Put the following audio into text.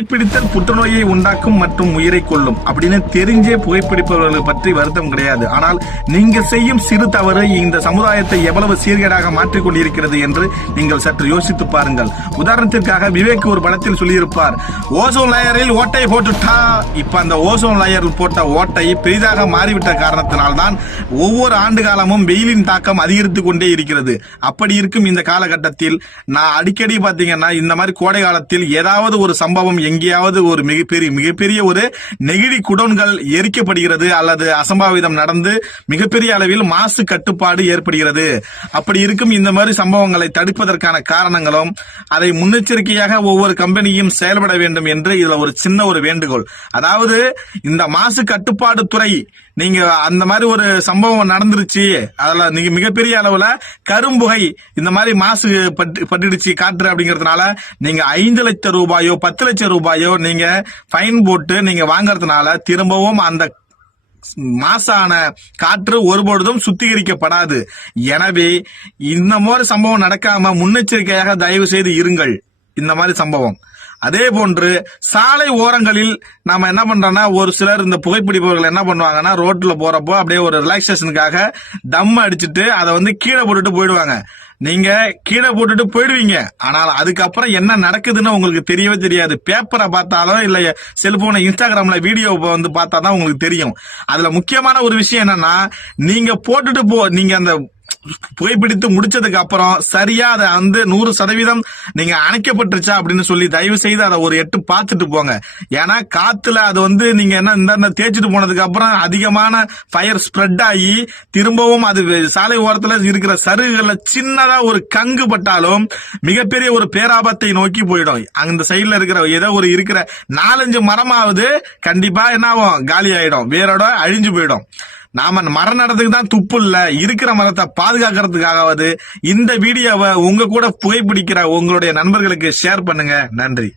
புகைப்பிடித்தல் புற்றுநோயை உண்டாக்கும் மற்றும் உயிரை கொல்லும் அப்படின்னு தெரிஞ்சே புகைப்பிடிப்பவர்களை பற்றி வருத்தம் கிடையாது. ஆனால் நீங்கள் செய்யும் சிறு தவறு இந்த சமுதாயத்தை எவ்வளவு சீர்கேடாக மாற்றிக் கொண்டிருக்கிறது என்று நீங்கள் சற்று யோசித்து பாருங்கள். உதாரணத்திற்காக விவேக் ஒரு படத்தில் சொல்லியிருப்பார், ஓசோன் லேயரில் ஓட்டை போட்டுட்டா. இப்ப அந்த ஓசோன் லேயரில் போட்ட ஓட்டை பெரிதாக மாறிவிட்ட காரணத்தினால்தான் ஒவ்வொரு ஆண்டு காலமும் வெயிலின் தாக்கம் அதிகரித்துக் கொண்டே இருக்கிறது. அப்படி இருக்கும் இந்த காலகட்டத்தில் நான் அடிக்கடி பாத்தீங்கன்னா இந்த மாதிரி கோடை காலத்தில் ஏதாவது ஒரு சம்பவம் எங்கேயாவது ஒரு மிகப்பெரிய ஒரு நெகிழி குடோன்கள் எரிக்கப்படுகிறது அல்லது அசம்பாவிதம் நடந்து மிகப்பெரிய அளவில் மாசு கட்டுப்பாடு ஏற்படுகிறது. அப்படி இருக்கும் இந்த மாதிரி சம்பவங்களை தடுப்பதற்கான காரணங்களும் அதை முன்னெச்சரிக்கையாக ஒவ்வொரு கம்பெனியும் செயல்பட வேண்டும் என்று இதுல ஒரு சின்ன ஒரு வேண்டுகோள். அதாவது இந்த மாசு கட்டுப்பாடு துறை நீங்க அந்த மாதிரி ஒரு சம்பவம் நடந்துருச்சு, அதுல நீங்க மிகப்பெரிய அளவுல கரும்புகை இந்த மாதிரி மாசு பட்டுடுச்சு காற்று அப்படிங்கறதுனால நீங்க 5 லட்சம் ரூபாயோ 10 லட்சம் ரூபாயோ நீங்க ஃபைன் போட்டு நீங்க வாங்கறதுனால திரும்பவும் அந்த மாசான காற்று ஒருபொழுதும் சுத்திகரிக்கப்படாது. எனவே இந்த மாதிரி சம்பவம் நடக்காம முன்னெச்சரிக்கையாக தயவு செய்து இருங்கள். இந்த மாதிரி சம்பவம் அதே போன்று சாலை ஓரங்களில் நாம என்ன பண்றோம்னா, ஒரு சிலர் இந்த புகைப்பிடிப்பவர்கள் என்ன பண்ணுவாங்கன்னா, ரோட்ல போறப்போ அப்படியே ஒரு ரிலாக்ஸேஷனுக்காக தம் அடிச்சுட்டு அதை கீழே போட்டுட்டு போயிடுவாங்க. நீங்க கீழே போட்டுட்டு போயிடுவீங்க, ஆனால் அதுக்கப்புறம் என்ன நடக்குதுன்னு உங்களுக்கு தெரியவே தெரியாது. பேப்பரை பார்த்தாலும் இல்ல செல்போனை இன்ஸ்டாகிராம்ல வீடியோ பார்த்தா தான் உங்களுக்கு தெரியும். அதுல முக்கியமான ஒரு விஷயம் என்னன்னா, நீங்க போட்டுட்டு நீங்க அந்த புகைப்பிடித்து முடிச்சதுக்கு அப்புறம் சரியா அதை 100% நீங்க அணைக்கப்பட்டுருச்சா அப்படின்னு சொல்லி தயவு செய்து அதை ஒரு எட்டு பார்த்துட்டு போங்க. ஏன்னா காத்துல அது நீங்க இந்த தேய்ச்சிட்டு போனதுக்கு அப்புறம் அதிகமான ஃபயர் ஸ்ப்ரெட் ஆகி திரும்பவும் அது சாலை ஓரத்துல இருக்கிற சருகுகள்ல சின்னதா ஒரு கங்கு பட்டாலும் மிகப்பெரிய ஒரு பேராபத்தை நோக்கி போயிடும். அந்த சைட்ல இருக்கிற ஏதோ ஒரு இருக்கிற 4-5 மரமாவது கண்டிப்பா என்ன ஆகும், காலி ஆயிடும், வேரோட அழிஞ்சு போயிடும். நாம மரம் நடத்துக்கு தான் துப்பு இல்ல, இருக்கிற மரத்தை பாதுகாக்கிறதுக்காகவது இந்த வீடியோவை உங்க கூட புகைப்பிடிக்கிற உங்களுடைய நண்பர்களுக்கு ஷேர் பண்ணுங்க. நன்றி.